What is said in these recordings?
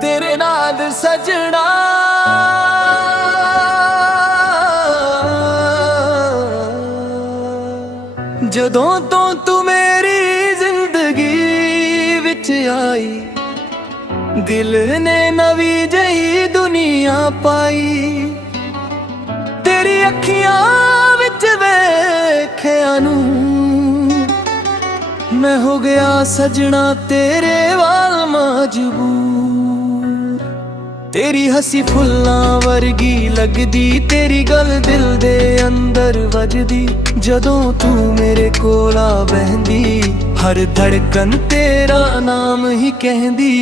तेरे नाल सजना जदों तो तू मेरी जिंदगी विच आई, दिल ने नवी जही दुनिया पाई। तेरी अखियां विच वेखिया नू मैं हो गया सजना तेरे वाल मजबूर। तेरी हसी फुल्लां वर्गी लगदी, तेरी गल दिल दे अंदर वजदी। जदों तू मेरे कोला बहंदी, हर धड़कन तेरा नाम ही कहंदी।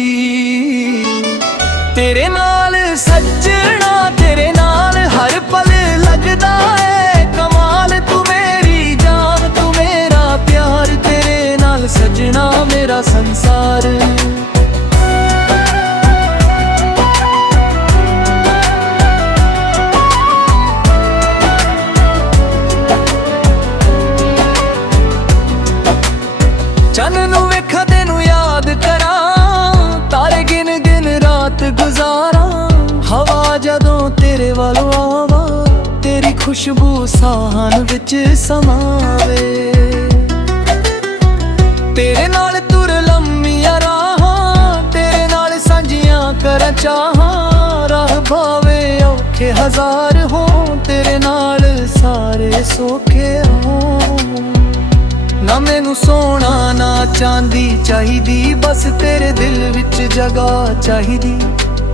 तेरे नाल सजना तेरे नाल हर पल लगदा है कमाल। तू मेरी जान तू मेरा प्यार, तेरे नाल सजना मेरा संसार। चन नू वेखा तेनू याद करा, तारे गिन गिन रात गुजारा। हवा जदों तेरे वालों आवा, तेरी खुशबू साहन विच समावे। तेरे नाल तुर लम्मियां राहां, तेरे नाल सांझियां कर चाहां। राह भावे औखे हजार हो, तेरे नाल सारे सौखे हों। ना मैनू सोना ना चांदी चाहिदी, बस तेरे दिल विच जगह चाहिदी।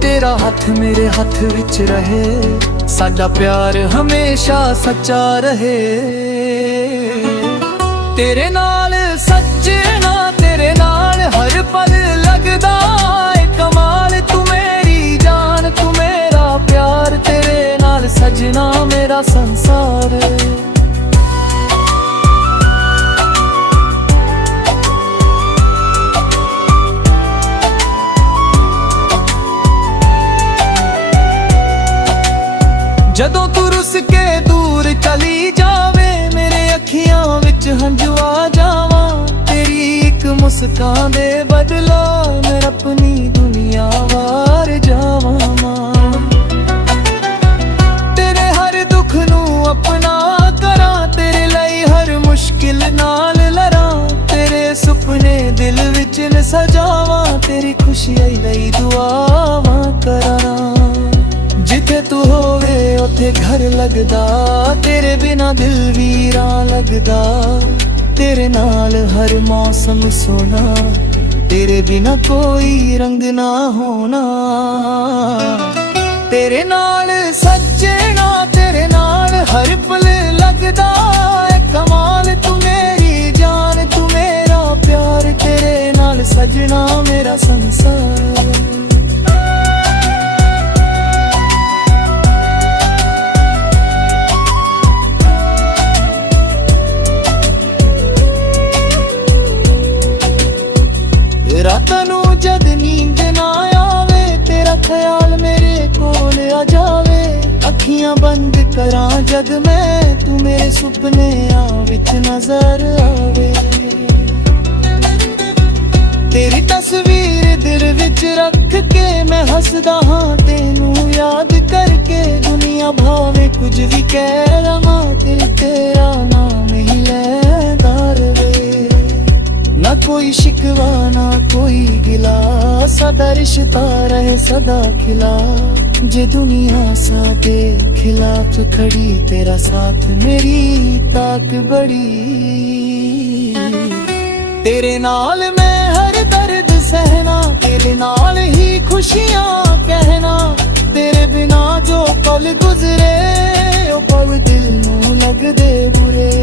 तेरा हथ मेरे हथ विच रहे, साडा प्यार हमेशा सच्चा रहे। तेरे नाल सजना तेरे नाल हर पल लगदा है कमाल। तू मेरी जान तू मेरा प्यार, तेरे नाल सजना मेरा संसार। जदों तू रुस के दूर चली जावे, मेरे अखियां विच हंझू आ जावा। तेरी एक मुस्कान दे बदला मैं अपनी दुनिया वार जावा। तेरे हर दुख नू अपना करा, तेरे लई हर मुश्किल नाल लड़ा। तेरे सुपने दिल विच न सजावा, तेरी खुशी लई दुआवां करा। जिथे तू होवे उथे घर लगदा, तेरे बिना दिल वीरा लगदा। तेरे नाल हर मौसम सोना, तेरे बिना कोई रंग ना होना। तेरे नाल सजना तेरे नाल हर पल लगदा है कमाल। तू मेरी जान तू मेरा प्यार, तेरे नाल सजना मेरा संसार। रातां नू जद नींद ना आवे, तेरा ख्याल मेरे कोल आ जावे। अखियां बंद करां जद मैं, तू मेरे सुपने विच नजर आवे। तेरी तस्वीर दिल विच रख के मैं हसदा हां तेनू याद करके। दुनिया भावे कुछ भी कह लवां, तेरा नाम ही लैंदा रवे। ना कोई शिकवा ना कोई गिला, साडा रिश्ता रहे सदा खिला। जे दुनिया साडे खिलाफ खड़ी, तेरा साथ मेरी ताक बड़ी। तेरे नाल मैं हर दर्द सहना, तेरे नाल ही खुशियां कहना। तेरे बिना जो पल गुजरे, ओ पल दिल नू लगदे बुरे।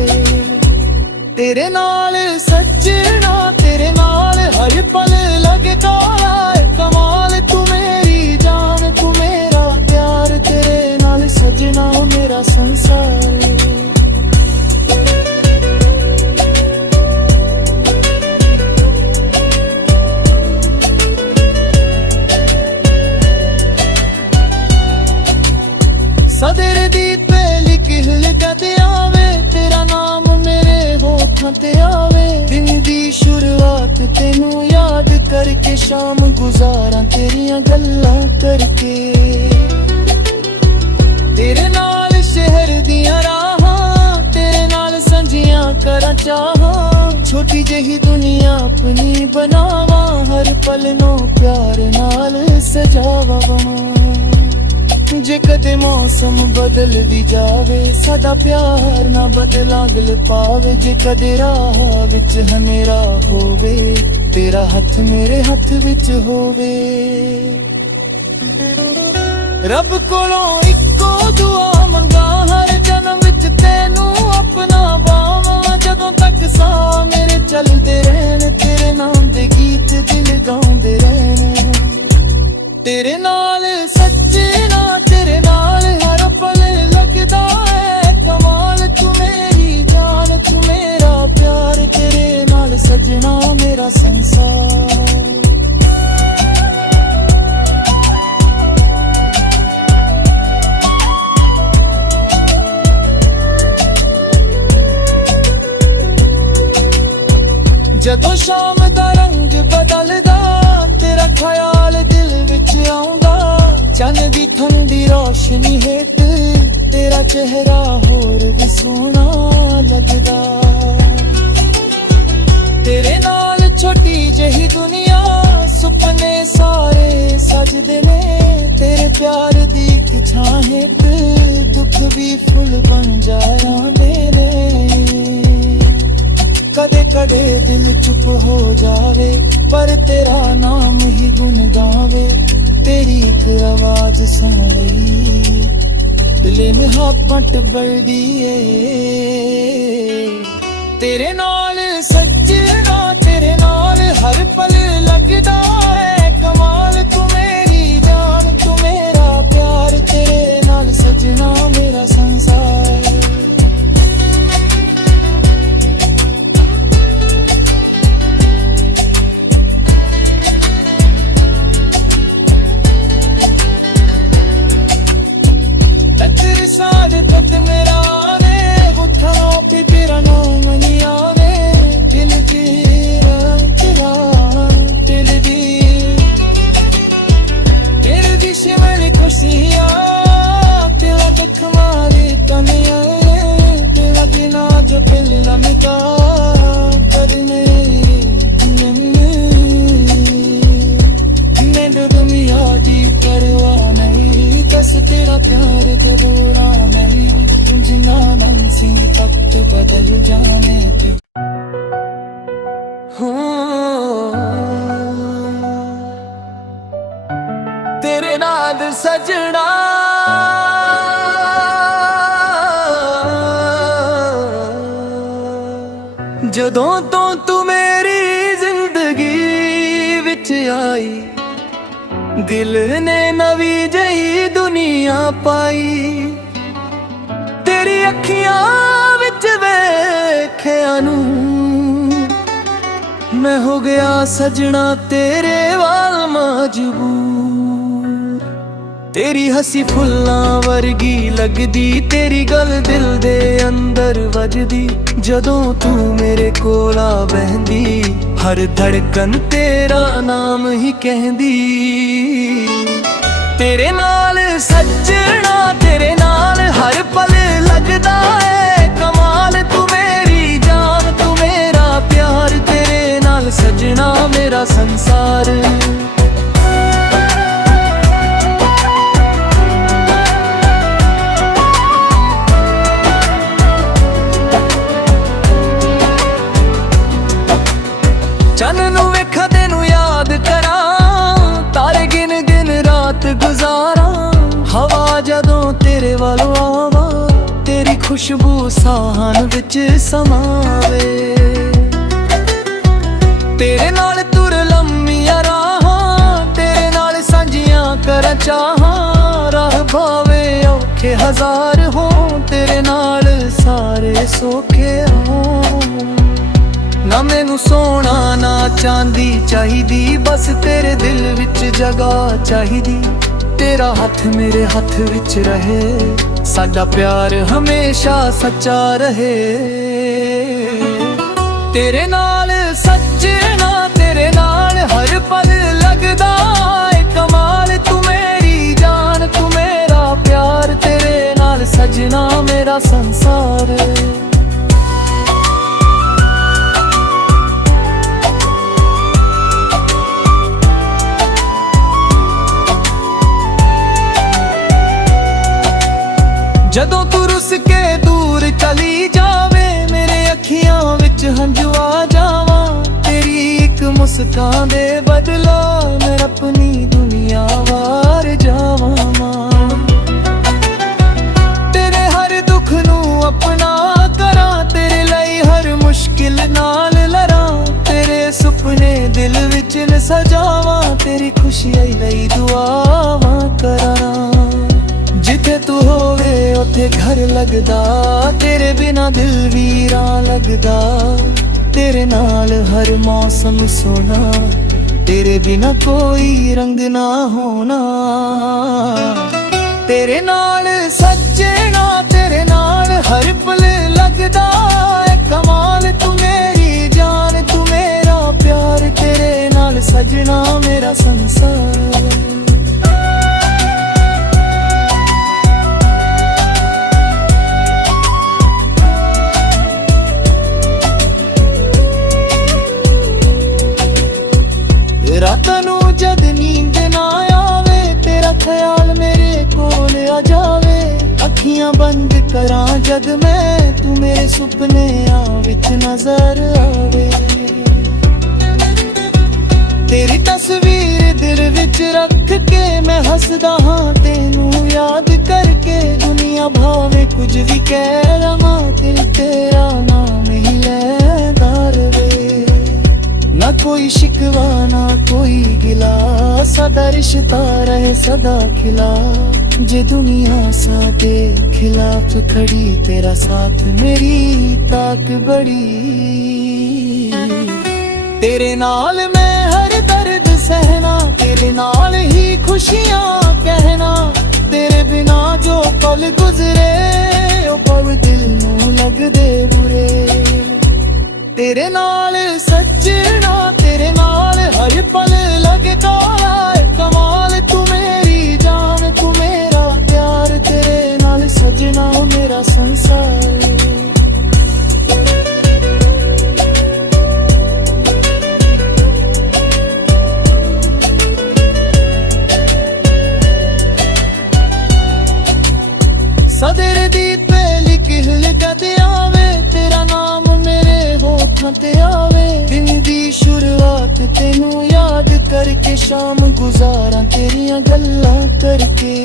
तेरे नाल सजना तेरे नाल हर पल लगदा है कमाल। तू मेरी जान तू मेरा प्यार, तेरे नाल सजना मेरा संसार। सदर दी पहली किहल कद आवे, तेरा नाम मेरे होठां ते आवे। दिन दी ਤੈਨੂੰ ਯਾਦ ਕਰਕੇ ਸ਼ਾਮ ਗੁਜ਼ਾਰਾਂ ਤੇਰੀਆਂ ਗੱਲਾਂ ਕਰਕੇ। ਤੇਰੇ ਨਾਲ ਸ਼ਹਿਰ ਦੀਆਂ ਰਾਹਾਂ, ਤੇਰੇ ਨਾਲ ਸੰਝੀਆਂ ਕਰਾਂ ਚਾਹਾਂ। ਛੋਟੀ ਜਿਹੀ ਦੁਨੀਆ ਆਪਣੀ ਬਣਾਵਾਂ, ਹਰ ਪਲ ਨੂੰ ਪਿਆਰ ਨਾਲ ਸਜਾਵਾਂ। ਜੇ ਕਦੇ ਮੌਸਮ ਬਦਲ ਵੀ ਜਾਵੇ, ਸਾਡਾ ਪਿਆਰ ਨਾ ਬਦਲਾਂ ਗਲ ਪਾਵੇ। ਜੇ ਕਦੇ ਰਾਹ ਵਿੱਚ ਹਨੇਰਾ ਹੋਵੇ, ਤੇਰਾ ਹੱਥ ਮੇਰੇ ਹੱਥ ਵਿੱਚ ਹੋਵੇ। ਰੱਬ ਕੋਲੋਂ ਇੱਕੋ ਦੁਆ ਮੰਗਾਂ, ਹਰ ਜਨਮ ਵਿੱਚ ਤੈਨੂੰ ਆਪਣਾ ਪਾਵਾਂ। ਜਦੋਂ ਤੱਕ ਸਾਹ ਮੇਰੇ ਚੱਲਦੇ ਰਹਿਣ, ਤੇਰੇ ਨਾਮ ਦੇ ਗੀਤ ਦਿਲ ਗਾਉਂਦੇ ਰਹਿਣ। ਤੇਰੇ ਨਾਲ ਸੱਜਣਾ, ਤੇਰੇ ਨਾਲ ਹਰ ਪਲ ਲੱਗਦਾ ਹੈ ਕਮਾਲ। ਤੂੰ ਮੇਰੀ ਜਾਨ, ਤੂੰ ਮੇਰਾ ਪਿਆਰ, ਤੇਰੇ ਨਾਲ ਸੱਜਣਾ ਮੇਰਾ ਸੰਸਾਰ। ਜਦੋਂ ਸ਼ਾਮ ਦਾ ਰੰਗ ਬਦਲਦਾ, ਤੇਰਾ ਖਿਆਲ ਦਿਲ ਵਿੱਚ ਆਉਂਦਾ। ਚੰਨ ਦੀ ਠੰਡੀ ਰੋਸ਼ਨੀ ਹੇਠ ਤੇਰਾ ਚਿਹਰਾ ਹੋਰ ਵੀ ਸੋਹਣਾ ਲੱਗਦਾ। ਤੇਰੇ ਨਾਲ ਛੋਟੀ ਜਿਹੀ ਦੁਨੀਆ, ਸੁਪਨੇ ਸਾਰੇ ਸਜਦੇ ਨੇ। ਤੇਰੇ ਪਿਆਰ ਦੀ ਇੱਕ ਛਾਂ ਹੇਠ ਦੁੱਖ ਵੀ ਫੁੱਲ ਬਣ ਜਾਂਦੇ ਨੇ। ਕਦੇ ਕਦੇ ਦਿਲ ਚੁੱਪ ਹੋ ਜਾਵੇ, ਪਰ ਤੇਰਾ ਨਾਮ ਹੀ ਗੁਣ ਗਾਵੇ। ਤੇਰੀ ਇੱਕ ਆਵਾਜ਼ ਸੁਣ ਲਈ ਦਿਲ ਮੁਹੱਬਤ ਬਲਦੀ ਏ। ਤੇਰੇ ਨਾਲ ਸੱਜਣਾ, ਤੇਰੇ ਨਾਲ ਹਰ ਪਲ ਲੱਗਦਾ ਹੈ ਕਮਾਲ। ਤੂੰ ਮੇਰੀ ਜਾਨ, ਤੂੰ ਮੇਰਾ ਪਿਆਰ, ਤੇਰੇ ਨਾਲ ਸੱਜਣਾ ਮੇਰਾ ਸੰਸਾਰ। साढ़े तक मेरा आवे, गुत्थां पे तेरा नाम नहीं आवे। दिल की तेरा दिल दी, तेरे दी शिमली खुशियाँ, तेरा दुख मारी तनिया। तेरा बिना जो दिल लमका करने मैं दुनिया दी करवा नहीं। बस तेरा प्यार करोड़ा नहीं, जिना नाम सी वक्त बदल जाने के। तेरे नाल सजना, जदों तो तू मेरी जिंदगी विच आई, दिल ने नवी जही दुनिया पाई। तेरी अखियां विच वेख्या नू मैं हो गया सजना तेरे वाल मजबूर। तेरी हसी फुल्लां वर्गी लगदी, तेरी गल दिल दे अंदर वजदी। जदों तू मेरे कोला बहंदी, हर धड़कन तेरा नाम ही कहंदी। तेरे नाल सजना, तेरे नाल हर पल लगदा है कमाल। तू मेरी जान, तू मेरा प्यार, तेरे नाल सजना मेरा संसार। चन नू वेखा तेनू याद करा, तारे गिन गिन रात गुजारा। हवा जदों तेरे वालों आवा, तेरी खुशबू साहन विच समावे। तेरे नाल तुर लम्मियां राहां, तेरे नाल सांझियां कर चाहां। राह भावे औखे हजार हो, तेरे नाल सारे सौखे हों। ना मैनू सोना ना चांदी चाहिदी, बस तेरे दिल विच जगह चाहिदी। तेरा हथ मेरे हथ विच रहे, साडा प्यार हमेशा सच्चा रहे। तेरे नाल सजना मेरा संसार। ਜਦੋਂ ਤੂੰ ਰੁੱਸ ਕੇ ਦੂਰ ਚਲੀ ਜਾਵੇ, ਮੇਰੇ ਅੱਖੀਆਂ ਵਿੱਚ ਹੰਝੂ ਆ ਜਾਵਾਂ। ਤੇਰੀ ਇੱਕ ਮੁਸਕਾਨ ਦੇ ਬਦਲਾ ਮੈਂ ਆਪਣੀ ਦੁਨੀਆ ਵਾਰ ਜਾਵਾਂ। ਤੇਰੇ ਹਰ ਦੁੱਖ ਨੂੰ ਆਪਣਾ ਕਰਾਂ, ਤੇਰੇ ਲਈ ਹਰ ਮੁਸ਼ਕਿਲ ਨਾਲ ਲੜਾਂ। ਤੇਰੇ ਸੁਪਨੇ ਦਿਲ ਵਿੱਚ ਸਜਾਵਾਂ, ਤੇਰੀ ਖੁਸ਼ੀ ਲਈ ਦੁਆਵਾਂ ਕਰਾਂ। ਜਿੱਥੇ ਤੂੰ ਹੋਵੇ ਉੱਥੇ ਘਰ ਲੱਗਦਾ, ਤੇਰੇ ਬਿਨਾ ਦਿਲ ਵੀਰਾਂ ਲੱਗਦਾ। ਤੇਰੇ ਨਾਲ ਹਰ ਮੌਸਮ ਸੋਹਣਾ, ਤੇਰੇ ਬਿਨਾ ਕੋਈ ਰੰਗ ਨਾ ਹੋਣਾ। ਤੇਰੇ ਨਾਲ ਸੱਜਣਾ, ਤੇਰੇ ਨਾਲ ਹਰ ਪਲ ਲੱਗਦਾ ਏ ਕਮਾਲ। ਤੂੰ ਮੇਰੀ ਜਾਨ, ਤੂੰ ਮੇਰਾ ਪਿਆਰ, ਤੇਰੇ ਨਾਲ ਸਜਣਾ ਮੇਰਾ ਸੰਸਾਰ। ਰਾਤਾਂ ਨੂੰ ਜਦ ਨੀਂਦ ਨਾ ਆਵੇ, ਤੇਰਾ ਖਿਆਲ ਮੇਰੇ ਕੋਲ ਆ ਜਾਵੇ। ਅੱਖੀਆਂ ਬੰਦ ਕਰਾਂ ਜਦ ਮੈਂ, ਤੂੰ ਮੇਰੇ ਸੁਪਨਿਆਂ ਵਿੱਚ ਨਜ਼ਰ ਆਵੇ। ਤੇਰੀ ਤਸਵੀਰ ਦਿਲ ਵਿੱਚ ਰੱਖ ਕੇ ਮੈਂ ਹੱਸਦਾ ਹਾਂ, ਤੈਨੂੰ ਯਾਦ ਕਰਕੇ। ਦੁਨੀਆ ਭਾਵੇਂ ਕੁਝ ਵੀ ਕਹਿ ਲਵਾਂ, ਦਿਲ ਤੇਰਾ ਨਾਮ ਹੀ ਲੈਂਦਾ ਰਵੇ। ਨਾ ਕੋਈ ਸ਼ਿਕਵਾ ਨਾ ਕੋਈ ਗਿਲਾ, ਸਾਡਾ ਰਿਸ਼ਤਾ ਰਹੇ ਸਦਾ ਖਿਲਾ। ਜੇ ਦੁਨੀਆ ਸਾਡੇ ਖਿਲਾਫ ਖੜੀ, ਤੇਰਾ ਸਾਥ ਮੇਰੀ ਤਾਕ ਬੜੀ। ਤੇਰੇ ਨਾਲ ਮੈਂ ਹਰ ਦਰਦ ਸਹਿਣਾ, ਤੇਰੇ ਨਾਲ ਹੀ ਖੁਸ਼ੀਆਂ ਕਹਿਣਾ। ਤੇਰੇ ਬਿਨਾ ਜੋ ਪਲ ਗੁਜ਼ਰੇ, ਉਹ ਪਲ ਦਿਲ ਨੂੰ ਲੱਗਦੇ ਬੁਰੇ। ਤੇਰੇ ਨਾਲ ਸੱਜਣਾ, ਤੇਰੇ ਨਾਲ ਹਰ ਪਲ ਲੱਗਦਾ ਏ ਕਮਾਲ। ਤੂੰ ਮੇਰੀ ਜਾਨ, ਤੂੰ ਮੇਰਾ ਪਿਆਰ, ਤੇਰੇ ਨਾਲ ਸਜਣਾ ਮੇਰਾ ਸੰਸਾਰ। ਸਦਰ ਦੀ ਪਹਿਲੀ ਕਿਹਲ ਕਦ ਆਵੇ, ਤੇਰਾ ਨਾਮ ਮੇਰੇ ਹੋਠਾਂ ਤੇ ਆਵੇ। ਦਿਨ ਦੀ ਸ਼ੁਰੂਆਤ ਤੈਨੂੰ ਯਾਦ ਕਰਕੇ, ਸ਼ਾਮ ਗੁਜ਼ਾਰਾਂ ਤੇਰੀਆਂ ਗੱਲਾਂ ਕਰਕੇ।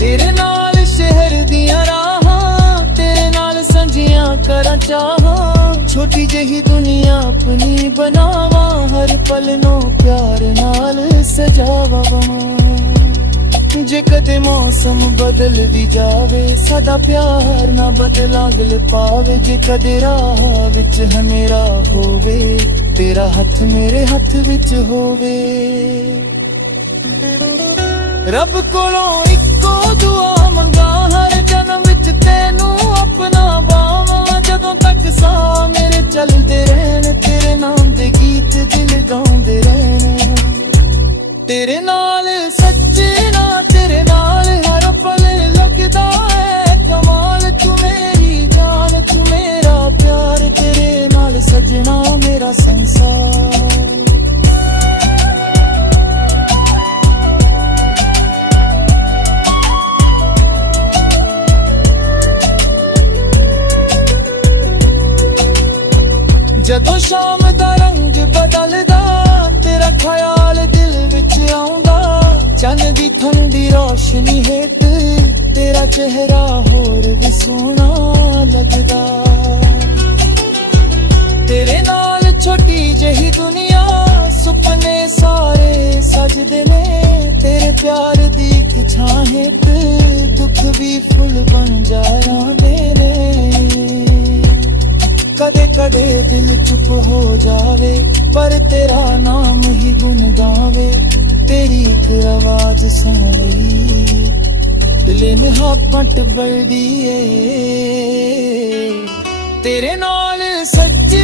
ਤੇਰੇ ਨਾਲ ਸ਼ਹਿਰ ਦੀਆਂ ਰਾਹਾਂ, ਤੇਰੇ ਨਾਲ ਸਾਂਝੀਆਂ ਕਰਾਂ ਚਾਹਾਂ। ਛੋਟੀ ਜਿਹੀ ਦੁਨੀਆ ਆਪਣੀ ਬਣਾਵਾਂ, ਹਰ ਪਲ ਨੂੰ ਪਿਆਰ ਨਾਲ ਸਜਾਵਾਂ। ਜੇ ਕਦੇ ਮੌਸਮ ਬਦਲ ਵੀ ਜਾਵੇ, ਸਾਡਾ ਪਿਆਰ ਨਾ ਬਦਲਾਂ ਦਿਲ ਪਾਵੇ। ਜੇ ਕਦੇ ਰਾਹ ਵਿੱਚ ਹਨੇਰਾ ਹੋਵੇ, ਤੇਰਾ ਹੱਥ ਮੇਰੇ ਹੱਥ ਵਿੱਚ ਹੋਵੇ। ਰੱਬ ਕੋਲੋਂ ਇੱਕੋ ਦੁਆ ਮੰਗਾਂ, ਹਰ ਜਨਮ ਵਿੱਚ ਤੈਨੂੰ ਆਪਣਾ ਬਾਵਾਂ। ਜਦੋਂ ਤੱਕ ਸਾਹ ਮੇਰੇ ਚੱਲਦੇ ਰਹਿਣ, ਤੇਰੇ ਨਾਮ ਦੇ ਗੀਤ ਦਿਲ ਗਾਉਂਦੇ ਰਹਿਣ। ਤੇਰੇ ਨਾਲ ਸੱਜਣਾ, ਤੇਰੇ ਨਾਲ ਹਰ ਪਲ ਲੱਗਦਾ ਏ ਕਮਾਲ। ਤੂੰ ਮੇਰੀ ਜਾਨ, ਤੂੰ ਮੇਰਾ ਪਿਆਰ, ਤੇਰੇ ਨਾਲ ਸਜਣਾ ਮੇਰਾ ਸੰਸਾਰ। ਜਦੋਂ ਸ਼ਾਮ ਦਾ ਰੰਗ ਬਦਲਦਾ, ਤੇਰਾ ਖਿਆਲ ਦਿਲ ਵਿੱਚ ਆਉਂਦਾ। ਚੰਨ ਦੀ ਠੰਡੀ ਰੋਸ਼ਨੀ ਹੇਠ ਤੇਰਾ ਚਿਹਰਾ ਹੋਰ ਵੀ ਸੋਹਣਾ ਲੱਗਦਾ। ਤੇਰੇ ਨਾਲ ਛੋਟੀ ਜਿਹੀ ਦੁਨੀਆ, ਸੁਪਨੇ ਸਾਰੇ ਸਜਦੇ ਨੇ। ਤੇਰੇ ਪਿਆਰ ਦੀ ਇੱਕ ਛਾਂ ਹੇਠ ਦੁੱਖ ਵੀ ਫੁੱਲ ਬਣ ਜਾਂਦੇ ਨੇ। ਕਦੇ ਕਦੇ ਦਿਲ ਚੁੱਪ ਹੋ ਜਾਵੇ, ਪਰ ਤੇਰਾ ਨਾਮ ਹੀ ਗੁਣ ਗਾਵੇ। तेरी एक आवाज सुन लई दिल में हापट बड़ी है तेरे नाल सच्चे